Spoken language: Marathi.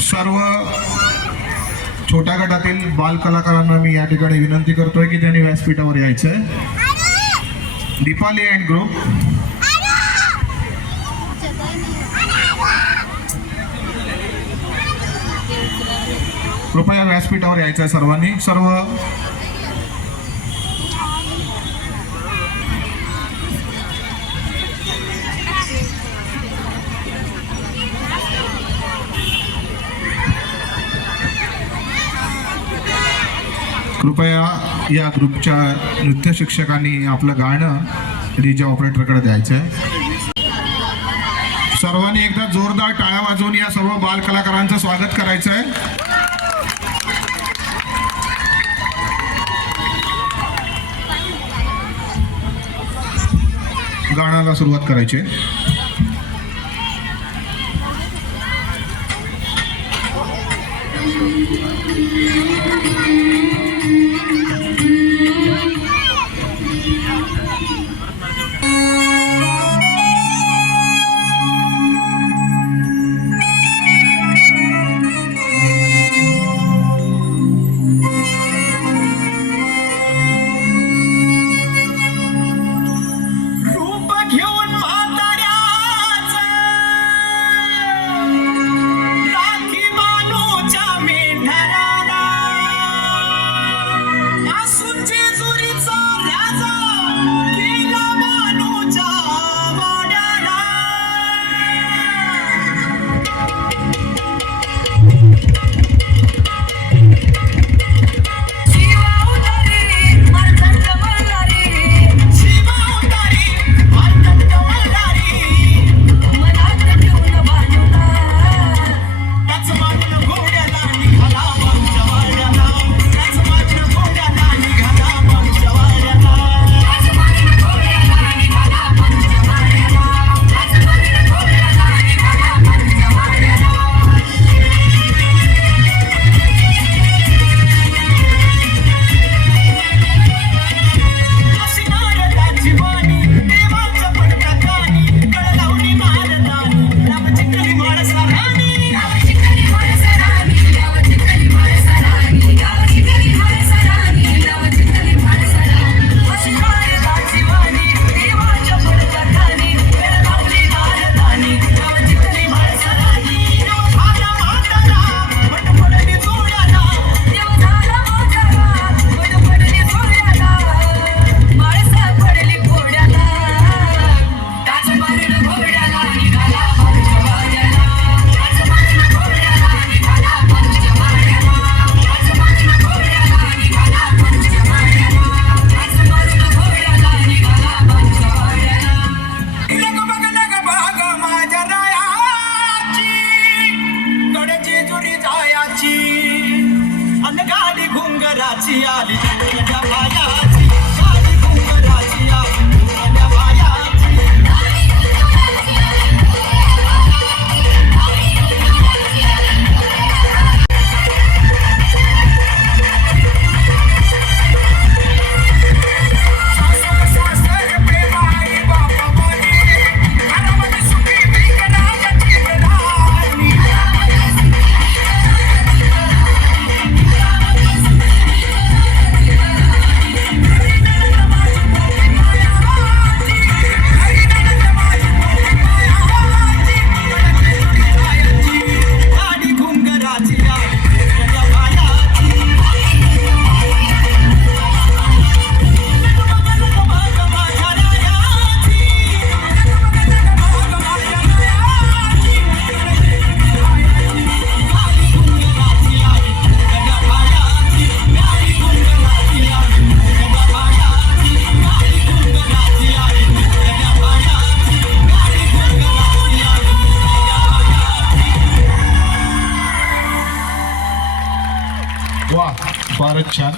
सर्व छोट्या गटातील बाल कलाकारांना मी या ठिकाणी विनंती करतोय की त्यांनी व्यासपीठावर यायचंय. दीपाली अँड ग्रुप कृपया व्यासपीठावर यायचंय सर्वांनी. सर्व कृपया या ग्रुपच्या नृत्य शिक्षकांनी आपलं गाणं डीजे ऑपरेटरकडे द्यायचं आहे. सर्वांनी एकदा जोरदार टाळ्या वाजवून या सर्व बाल कलाकारांचं स्वागत करायचं आहे. गाण्याला सुरुवात करायची आहे. फारच छान.